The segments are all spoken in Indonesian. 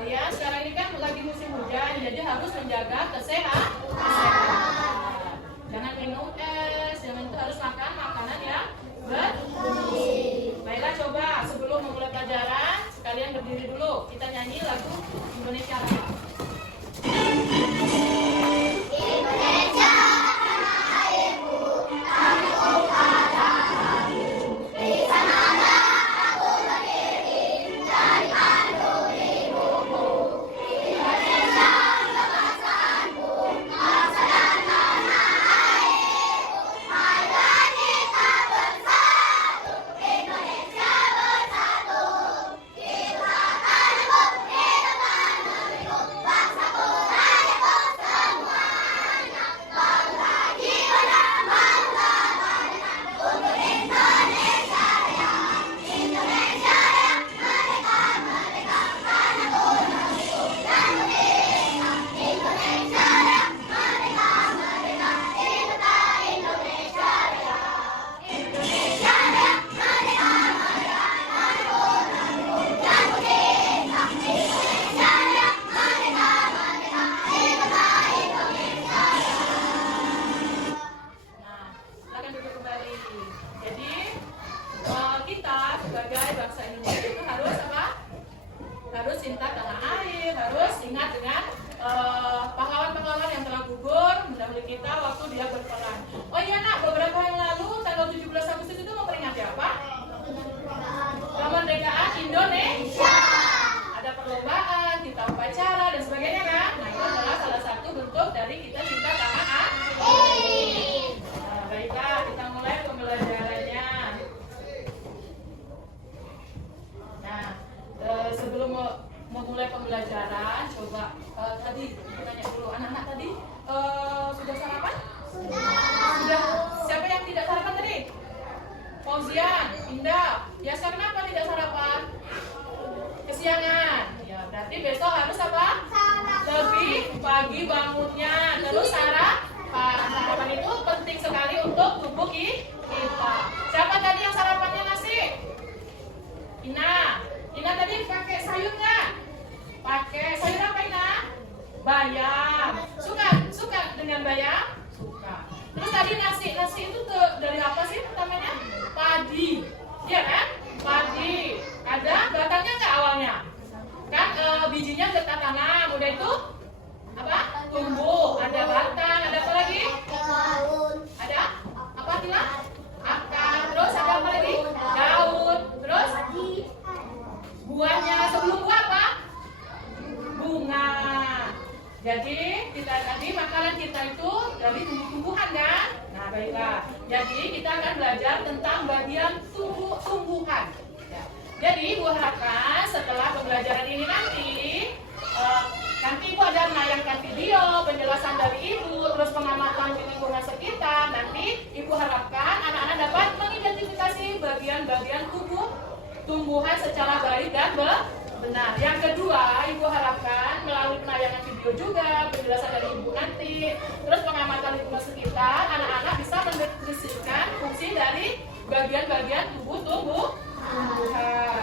kalian sekarang ini kan lagi musim hujan, jadi harus menjaga kesehatan. Jangan minum es, jangan itu harus makan makanan yang bergizi. Baiklah, coba sebelum memulai pelajaran, sekalian berdiri dulu. Kita nyanyi lagu Indonesia Raya. Kita waktu dia berperang. Oh iya nak, beberapa yang lalu tanggal 17 Agustus itu memperingati apa? Kemerdekaan Indonesia. Ada perlombaan, kita upacara dan sebagainya kan? Nah itu adalah salah satu bentuk dari kita cinta tanah air. Nah, baiklah, kita mulai pembelajarannya. Nah, sebelum memulai pembelajaran, coba tadi kita tanya dulu anak-anak tadi. Sudah sarapan? Sudah. Siapa yang tidak sarapan tadi? Fauzian, Indah. Ya kenapa tidak sarapan? Kesiangan. Ya berarti besok harus apa? Lebih pagi bangunnya. Terus sarapan. Sarapan itu penting sekali untuk tubuh kita. Siapa tadi yang sarapannya nasi? Ina. Ina tadi pakai sayur nggak? Pakai sayur apa Ina? Bayam. Suka dengan bayam? Suka. Terus tadi nasi itu dari apa sih pertamanya? Padi. Iya kan? Padi. Ada batangnya nggak awalnya? Kan bijinya getah tanam. Udah itu apa? Tumbuh. Ada batang. Ada apa lagi? Ada apa Tila? Akar. Terus ada apa lagi? Daun. Terus buahnya. Sebelum buah apa? Bunga. Jadi kita tadi makanan kita itu dari tumbuh-tumbuhan kan? Nah baiklah. Jadi kita akan belajar tentang bagian tumbuhan. Ya. Jadi Ibu harapkan setelah pembelajaran ini nanti Ibu ada menayangkan video penjelasan dari Ibu, terus pengamatan di lingkungan sekitar. Nanti Ibu harapkan anak-anak dapat mengidentifikasi bagian-bagian tumbuhan secara baik dan benar. Yang kedua, Ibu harapkan melalui penayangan video juga, penjelasan dari Ibu nanti, terus pengamatan lingkungan sekitar, anak-anak bisa mendeskripsikan fungsi dari bagian-bagian tumbuhan.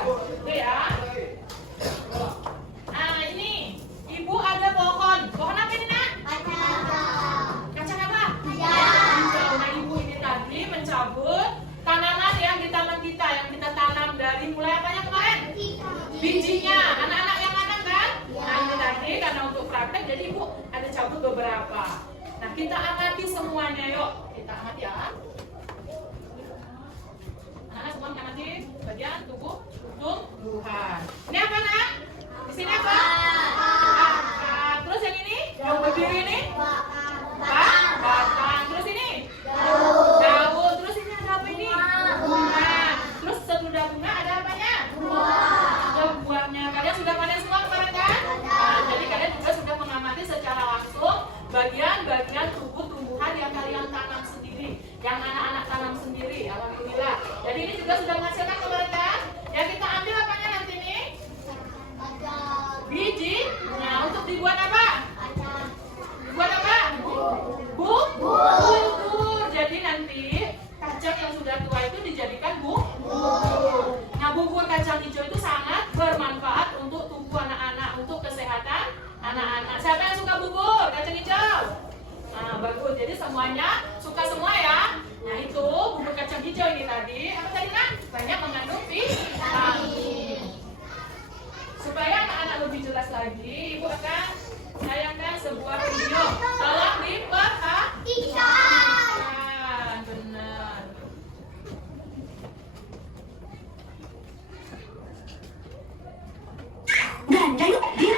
Itu ya. Nah ini, Ibu ada pohon. Pohon apa ini nak? Kacang apa? Nah Ibu ini tadi mencabut tanaman yang di taman kita, yang kita tanam dari mulai apanya kemarin? Bijinya, anak-anak yang nanam kan? Nah ini tadi karena untuk praktek jadi Ibu ada cabut beberapa. Nah kita amati semuanya yuk. Kita amati ya. Anak-anak semua mengamati bagian tumbuhan. Ini apa nak? Di sini apa? Terus yang ini? Yang berdiri ini? Batang. Terus ini? Daun. Terus ini ada apa ini? Bunga. Terus sesudah bunga ada apanya? Buahnya. Kalian sudah panen semua kemarin kan? Nah, jadi kalian juga sudah mengamati secara langsung bagian-bagian tumbuhan yang kalian tanam sendiri, yang anak-anak tanam sendiri. Alhamdulillah. Jadi ini juga sudah menghasilkan kemarin kan? Yang kita ambil apanya nanti nih? Biji. Nah, untuk dibuat apa? Dibuat apa? Bubur. Jadi nanti kacang yang sudah tua itu dijadikan bubur. Nah, bubur kacang hijau itu sangat bermanfaat untuk tubuh anak-anak, untuk kesehatan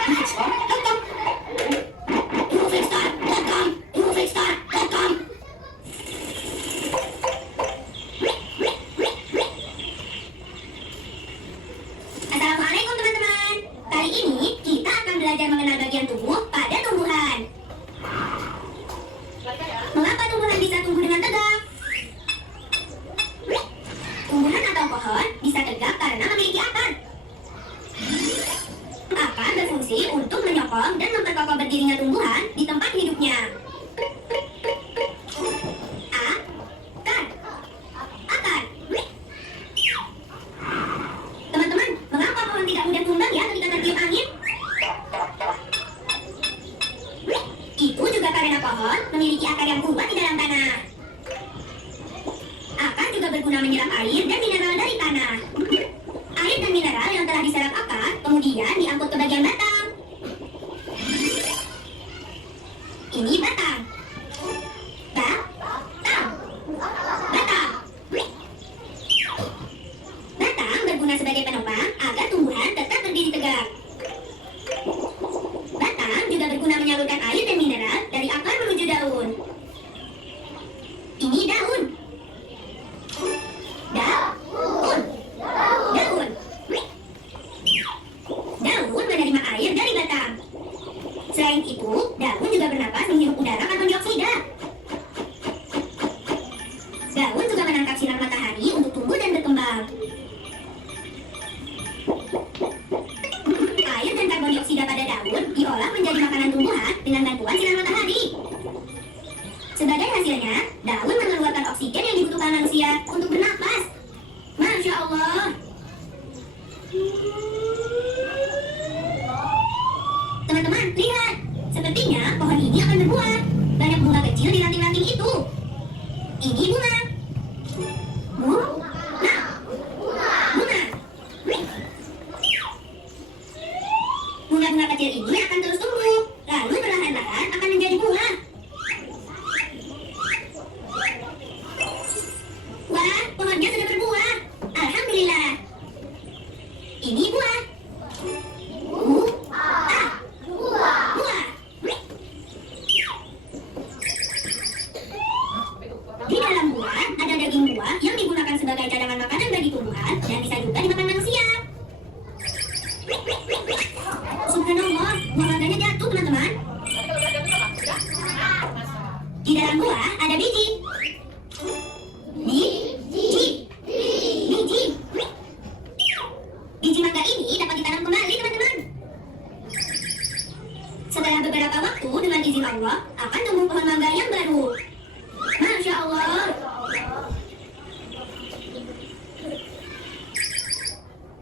Ufxstar.com. Ufxstar.com. Ufxstar.com. Assalamualaikum teman-teman. Kali ini kita akan belajar mengenal bagian tubuh pada tumbuhan. Mengapa tumbuhan bisa tumbuh dengan tegak? Tumbuhan atau pohon bisa tegak karena memiliki akar. Akar berfungsi untuk menyokong dan memperkokoh berdirinya tumbuhan di tempat hidupnya. Akar. Akar. Teman-teman, mengapa pohon tidak mudah tumbang ya ketika tertiup angin? Itu juga karena pohon memiliki akar yang kuat di dalam tanah. Akar juga berguna menyerap air dan mineral dari tanah. Air dan mineral yang telah diserap akar kemudian diangkut ke bagian batang. Ini batang. Batang. Batang berguna sebagai penopang agar tumbuhan tetap berdiri tegak. Batang juga berguna menyalurkan air dan mineral dari akar menuju daun. Ini daun. Daun menerima air dari batang. Selain itu, daun juga bernapas menghirup udara karbon dioksida. Daun juga menangkap sinar matahari untuk tumbuh dan berkembang. Air dan karbon dioksida pada daun diolah menjadi makanan tumbuhan dengan bantuan sinar matahari. Sebagai hasilnya, daun mengeluarkan oksigen yang dibutuhkan manusia untuk bernapas. Masya Allah. Teman-teman, lihat. Sepertinya pohon ini akan berbuah. Banyak bunga kecil di ranting-ranting itu. Ini bunga. Bunga. Bunga-bunga kecil ini akan terus tumbuh. Lalu perlahan-lahan akan menjadi bunga. Wah, pohonnya sudah berbuah. Alhamdulillah. Ini buah. Buah. Di dalam buah ada daging buah yang digunakan sebagai cadangan makanan bagi tumbuhan dan bisa juga dimakan manusia. Subhanallah, buah raganya jatuh teman-teman. Di dalam buah ada biji. Biji mangga ini dapat ditanam kembali teman-teman. Setelah beberapa waktu dengan izin Allah akan tumbuh pohon mangga yang baru. Masya Allah.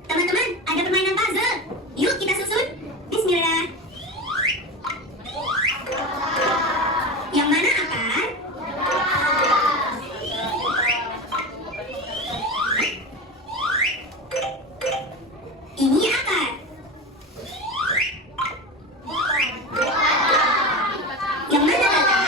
Teman-teman, ada permainan puzzle. Yuk kita susun. Bismillah. Yang mana akar? Ini akar. Yang mana batang?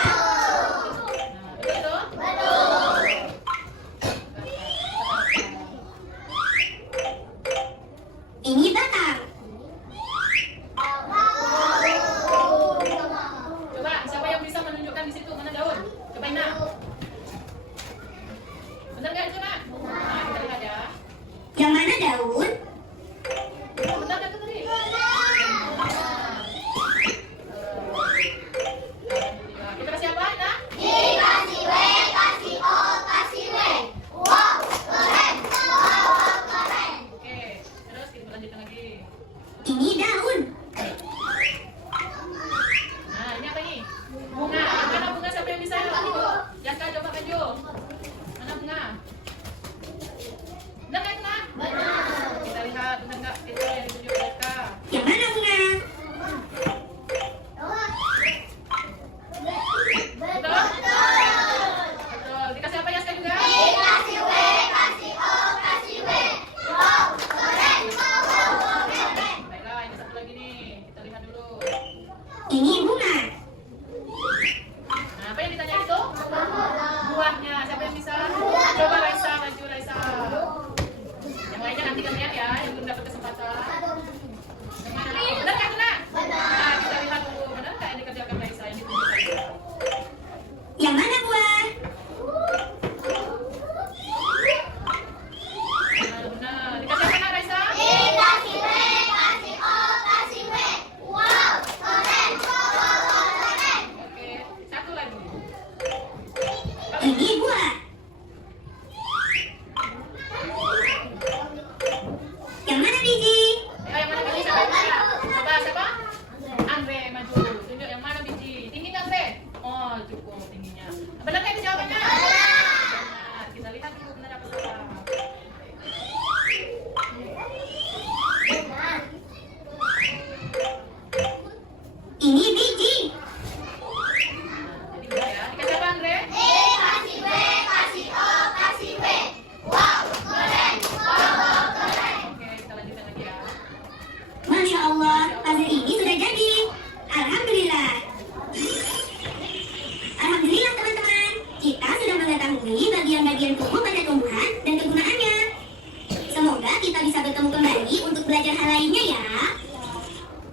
kita bisa bertemu kembali untuk belajar hal lainnya ya.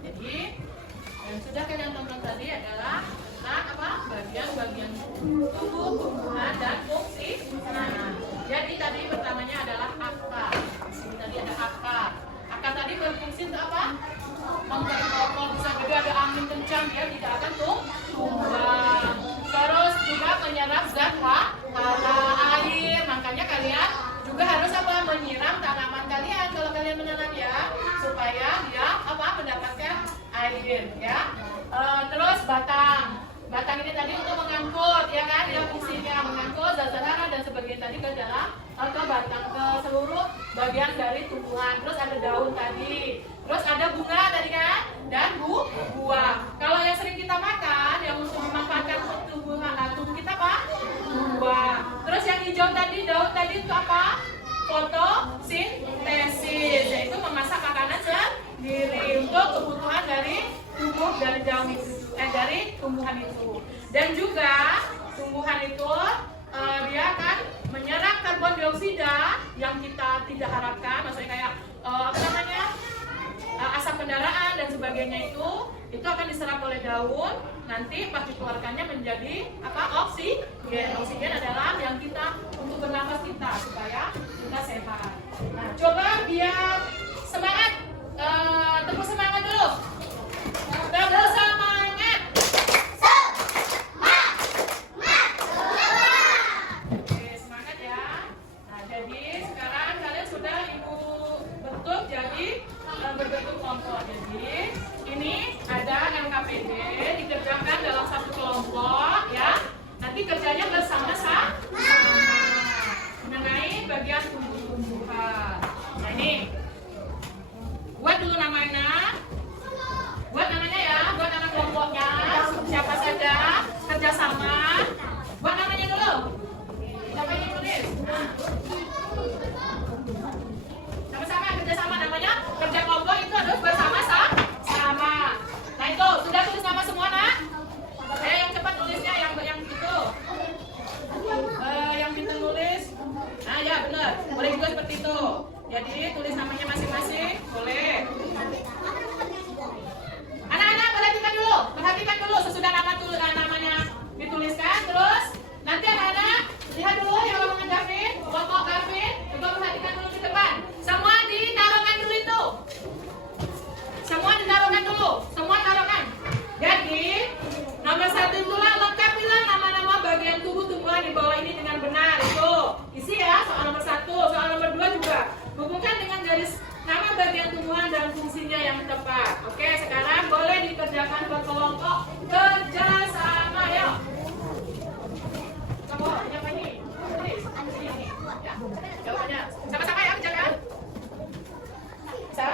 Jadi yang sudah kalian tonton tadi adalah tentang apa? Bagian-bagian tubuh, tumbuhan dan fungsi. Nah, jadi tadi pertamanya adalah akar. Di sini tadi ada akar. Akar tadi berfungsi untuk apa? Kalau bisa jadi ada angin kencang dia tidak akan tumbang. Terus juga menyerap zat air. Makanya kalian juga harus apa? Menyiram tanaman kalian kalau kalian menanam ya, supaya dia apa? Mendapatkan air ya. Terus batang ini tadi untuk mengangkut ya kan, dia fungsinya mengangkut zat hara dan sebagainya tadi ke dalam ke batang, ke seluruh bagian dari tumbuhan. Terus ada daun tadi, terus ada bunga tadi kan, dan buah. Kalau yang sering kita makan yang untuk memanfaatkan tubuh kita apa? Buah. Terus yang hijau tadi, daun tadi itu apa? Fotosintesis, yaitu memasak makanan sendiri untuk kebutuhan dari tubuh dari daun itu, dari tumbuhan itu. Dan juga tumbuhan itu dia akan menyerap karbon dioksida yang kita tidak harapkan, maksudnya kayak apa namanya, asap kendaraan dan sebagainya itu akan diserap oleh daun. Nanti pas dikeluarkannya menjadi apa? Oksigen. Oksigen adalah yang kita untuk bernafas kita supaya kita sehat. Nah, coba biar semangat, tepuk semangat dulu. Tepuk semangat. Oke, semangat ya. Nah, jadi sekarang kalian sudah ibu bentuk jadi berbentuk kelompok. Jadi ini ada LKPD dikerjakan dalam satu kelompok ya. Nanti kerjanya bersama-sama mengenai bagian tumbuh-tumbuhan. Nah ini buat dulu namanya, buat namanya ya, buat nama kelompoknya siapa saja, kerjasama. Buat namanya dulu, namanya tulis. Sama-sama kerjasama, namanya kerja kelompok itu harus bersama-sama. Nah itu sudah tulis nama semua nak? Yang cepat tulisnya, yang itu, yang pintar nulis. Nah ya benar, boleh juga seperti itu. Jadi tulis namanya masing-masing, boleh. Anak-anak perhatikan dulu sesudah namanya dituliskan. Terus nanti anak-anak lihat dulu yang rombongan Gavin, kelompok Gavin, coba perhatikan dulu di depan. Semua ditaruhkan dulu itu. Semua ditaruhkan dulu, semua taruhkan. Jadi nomor 1 itulah lengkapilah nama-nama bagian tubuh tumbuhan di bawah ini dengan benar. Itu isi ya, soal nomor 1. Soal nomor 2 juga hubungkan dengan garis nama bagian tumbuhan dan fungsinya yang tepat. Oke, sekarang boleh dikerjakan berkelompok, kerja sama ya. Kamu siapa ini? Ya, jawabannya sama-sama ya kerjakan. Bisa?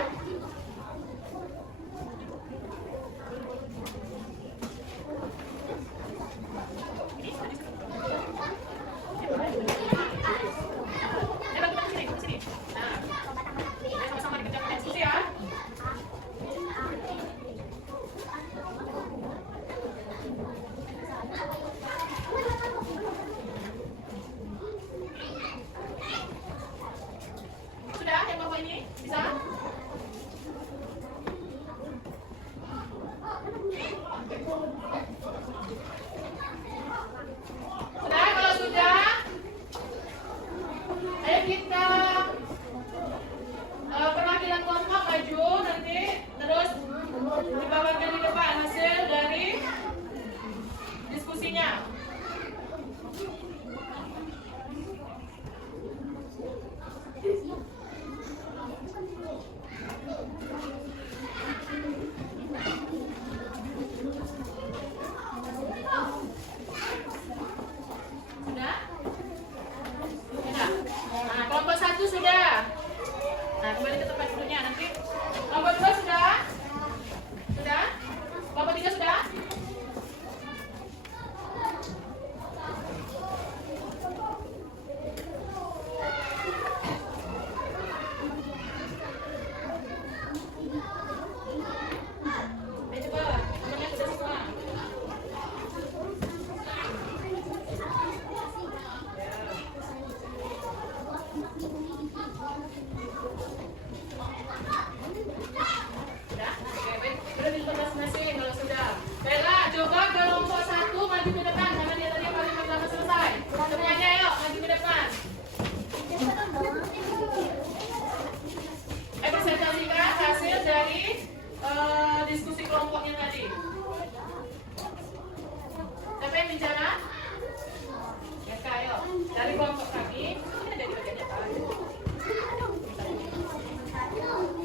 kelompoknya tadi? Siapa yang bicara? Ya, ayo. Dari kelompok kami, ini ada di bagian apa?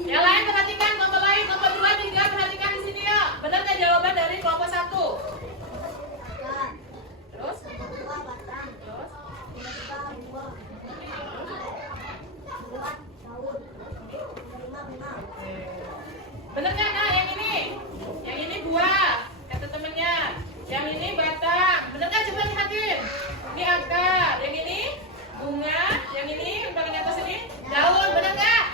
Yang lain perhatikan, kelompok lain, kelompok 2, 3, perhatikan di sini ya. Benar nggak jawaban dari kelompok 1? Terus? Terus? Bener nggak nah yang ini? Yang ini buah, kata temennya. Yang ini batang. Bener nggak coba lihatin? Ini akar. Yang ini bunga. Yang ini yang paling atas ini daun. Bener nggak?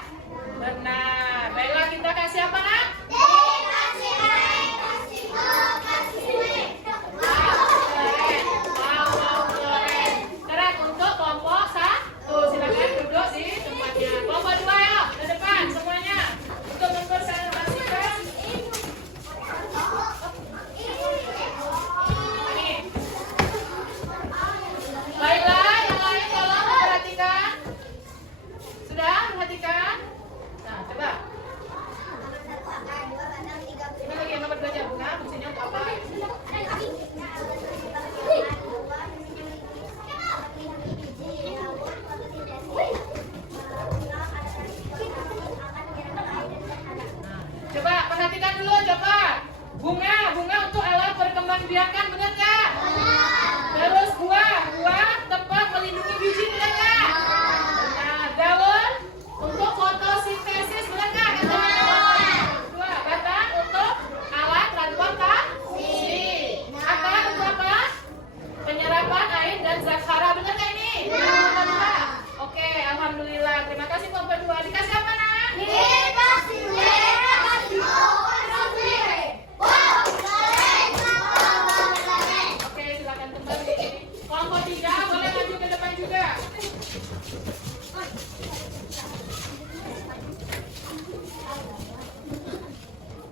Benar. Baiklah kita kasih apa nak? Kasih air, kasih keren. Wow, keren. Keren untuk kelompok 1. Silakan duduk di tempatnya. Kelompok 2 ya, ke depan semuanya. Untuk mempresentasikan ini. Baiklah, yang lain tolong perhatikan. Sudah perhatikan? Nah, coba. Ini lagi yang nomor 2 aja, bunga. Fungsinya untuk apa? Coba perhatikan dulu, coba. Bunga untuk alat perkembangbiakan, benar nggak? Terus buah tempat melindungi biji, benar nggak? Benar. Daun untuk fotosintesis, benar nggak? Dua. Batang untuk alat transportasi. Akar untuk apa? Penyerapan air dan zat hara, benar nggak ini? Benar. Oke, alhamdulillah. Terima kasih kelompok 2. Dikasih apa nak? Oke, silakan kembali. Kelompok 3 boleh maju ke depan juga.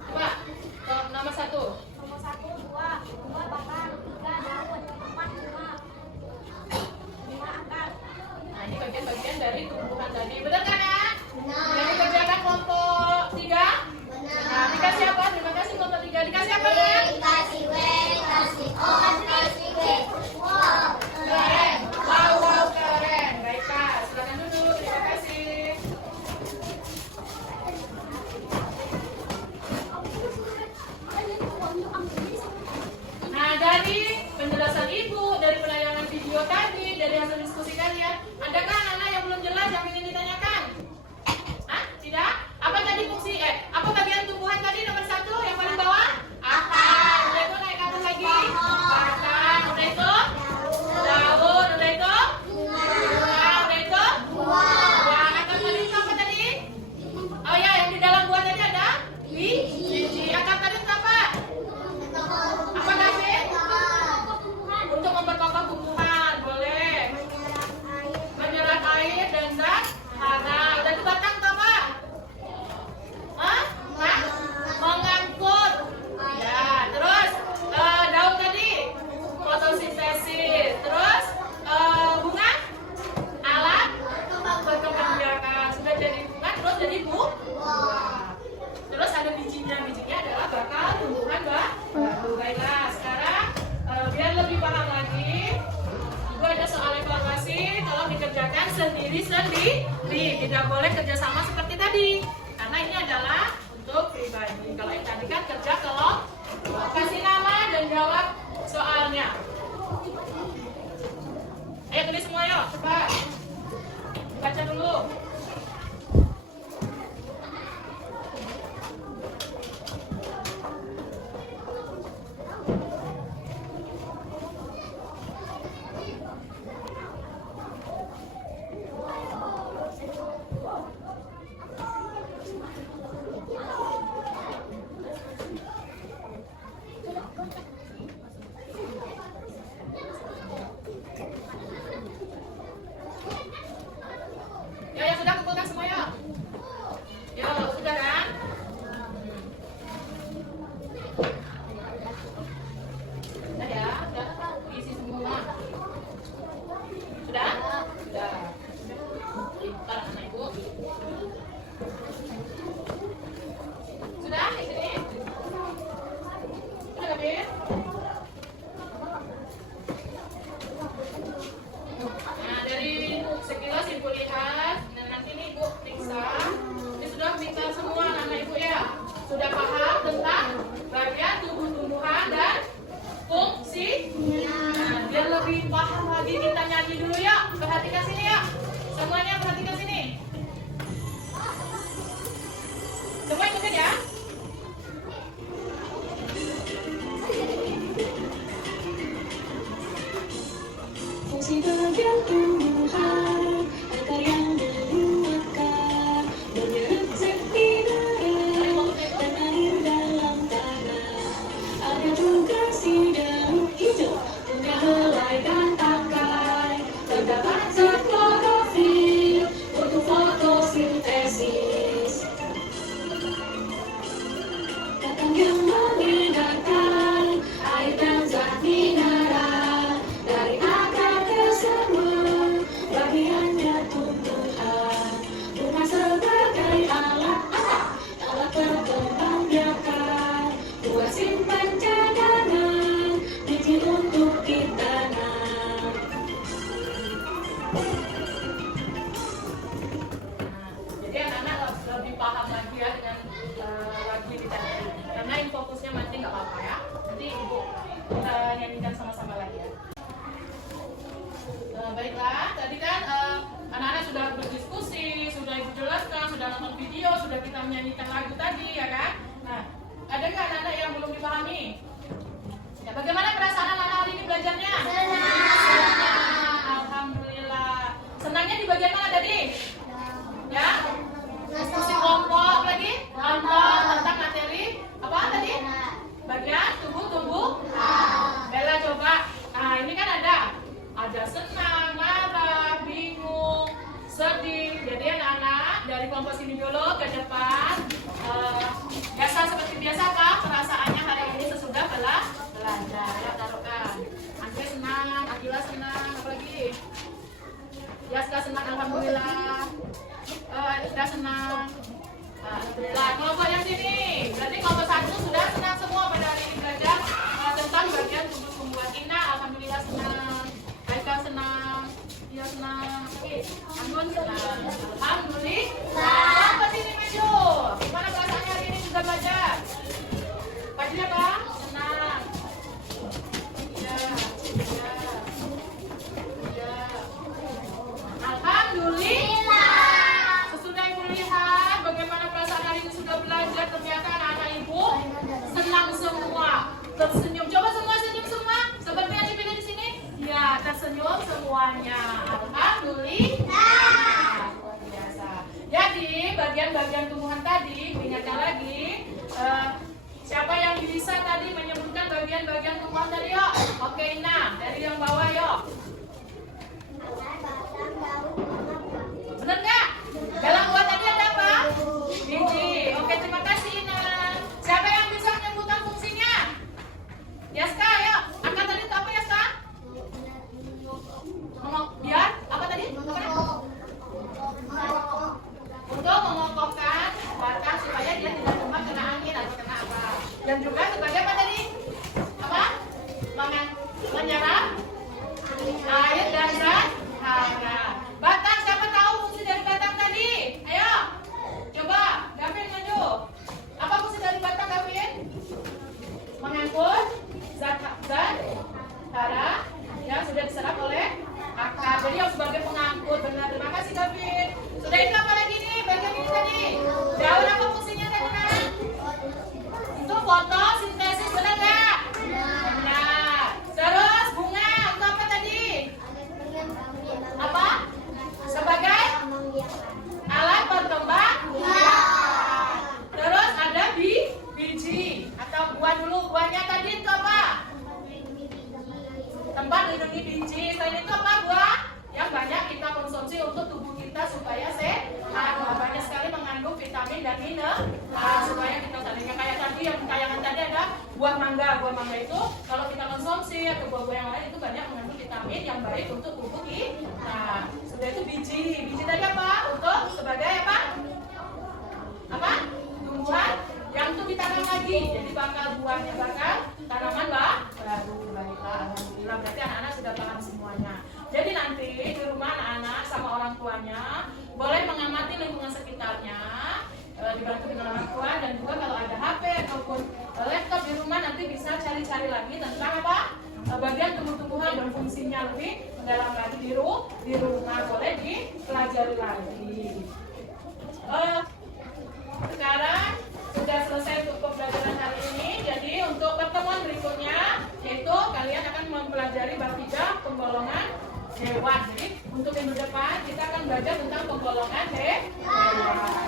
Coba, nomor 1. Nah, ini bagian-bagian dari tumbuhan tadi. Benar kan ya? Yang dikerjakan kelompok 3? Nah, dikasih apa? Terima kasih kelompok 3. Dikasih apa ya? Keren. Wow, keren. Baiklah, silakan duduk. Terima kasih. Nah, dari penjelasan Ibu, dari penayangan video tadi, dari hasil diskusi kalian, adakah anak-anak yang belum jelas yang ingin ditanyakan? Hah? Tidak? Apa tadi fungsi? Apa bagian tumbuhan tadi nomor 1 yang paling bawah? Akar. Udah itu naik ke atas lagi. Batang. Udah itu? Daun. Udah itu? Bunga. Udah itu? Buah. Akar tadi itu apa tadi? Oh ya, yang di dalam buah tadi ada? Biji. Akar tadi itu apa? Apa kasih? Untuk memperkokoh tumbuhan. Boleh. Menyerap air dan zat hara. Udah itu batang tuh apa? Hah? Mengangkut. Ya, terus daun tadi fotosintesis. Terus bunga alat perkembangbiakan. Sudah jadi bunga terus jadi buah. Terus ada bijinya. Bijinya adalah bakal tumbuhan baru. Baiklah, sekarang biar lebih paham lagi, Ibu ada soal evaluasi. Tolong dikerjakan sendiri-sendiri. Tidak boleh kerjasama seperti tadi. Karena ini adalah untuk pribadi. Kalau yang tadi kan kerja kelompok. Kasih nama dan jawab soalnya. Ayo tulis semua yuk, cepat. Baca dulu. belajar tumbuhan, akar yang menguatkan, menyerap zat mineral dan air dalam tanah. Ada juga si daun hijau, punya helai dan tangkai, terdapat zat klorofil untuk fotosintesis. Kakang yang mengedarkan air dan zat mineral dari akar ke semua bagiannya tumbuhan. Bunga sebagai alat berkembang biakan, buat simpan cadangan biji untuk ditanam. Jadi anak-anak lebih paham lagi ya dengan lagi di tadi. Karena yang fokusnya mati nggak apa-apa ya. Nanti ibu kita nyanyikan sama-sama lagi ya. Baiklah, tadi kan anak-anak sudah berdiskusi, sudah ibu jelaskan, sudah nonton video, sudah kita menyanyikan lagu tadi ya kan. Nah, ada nggak anak-anak yang belum dipahami? Ya, bagaimana perasaan anak-anak hari ini belajarnya? Senang, alhamdulillah. Senangnya di bagian mana tadi? Ya, diskusi kelompok lagi, nonton tentang materi apa tadi? Bagian tumbuh. Bella coba. Nah, ini kan ada senang, marah, bingung, sedih. Jadi anak-anak dari kelompok sini dulu ke depan. Biasa seperti biasa kah perasaannya hari ini sesudah belajar? Ya, taruhkan. Andre senang, Akila senang, apa lagi? Yaska senang, alhamdulillah. Sudah senang. Alhamdulillah. Kelompok yang sini, berarti kelompok 1 sudah senang semua pada hari ini belajar tentang bagian tumbuh-tumbuhan. Ina, alhamdulillah senang. Aika senang. Dia senang. Anggun senang. Alhamdulillah. Kelompok sini maju. Gimana perasaannya hari ini sudah belajar? Bajunya bang? Senang. Ya. Alhamdulillah. Sesudah ibu lihat bagaimana perasaan hari ini sudah belajar, ternyata anak-anak ibu senang semua, tersenyum. Coba semua senyum semua, seperti yang dipilih di sini. Ya, tersenyum semuanya. Alhamdulillah. Luar biasa. Jadi bagian-bagian tumbuhan tadi, ingatkan lagi. Siapa yang bisa tadi menyebutkan bagian-bagian tumbuhan tadi yuk? Oke Ina, dari yang bawah yuk. Bener nggak? Dalam buah tadi ada apa? Biji. Oke, terima kasih Ina. Siapa yang bisa menyebutkan fungsinya? Yaska, ayo. Angkat tadi itu apa Yaska? Biar apa tadi? Untuk mengokohkan batang supaya dia tidak tumbang kena angin atau kena apa. Dan juga sebagai apa tadi? Apa? Menyerap air dan zat hara. Batang, siapa tahu fungsi dari batang tadi? Ayo, coba, Gavin maju. Apa fungsi dari batang, Gavin? Mengangkut zat hara yang sudah diserap oleh akar. Jadi yang sebagai pengangkut, benar. Terima kasih, Gavin. Sudah itu apa lagi nih? Bagian ini tadi. Daun apa fungsinya tadi, kan? Itu fotosintesis, benar nggak? Benar. Terus bunga, itu apa tadi? Apa? Sebagai alat berkembang. Terus ada biji atau buah dulu. Buahnya tadi itu apa? Tempat lindungi biji. Selain itu apa buah? Yang banyak kita konsumsi untuk tubuh kita supaya sehat. Banyak sekali mengandung vitamin dan mineral supaya kita tadinya kayak tadi yang tayangan tadi ada buah mangga. Buah mangga itu kalau kita konsumsi atau buah-buah yang lain itu banyak mengandung vitamin yang baik untuk tubuh kita. Nah, sudah itu biji. Biji tadi apa? Untuk sebagai apa? Apa? Tumbuhan yang itu ditanam lagi. Jadi bakal buahnya bakal tanaman baru. Baiklah, alhamdulillah. Berarti anak-anak sudah paham semuanya. Jadi nanti di rumah anak-anak sama orang tuanya boleh mengamati lingkungan sekitarnya, dibantu dengan orang tua, dan juga kalau ada HP ataupun laptop di rumah nanti bisa cari-cari lagi tentang apa? Bagian tumbuh-tumbuhan dan fungsinya lebih mendalam lagi di rumah, boleh dipelajari lagi. Sekarang sudah selesai untuk pembelajaran hari ini. Jadi untuk hewan. Jadi untuk minggu depan kita akan belajar tentang penggolongan hewan.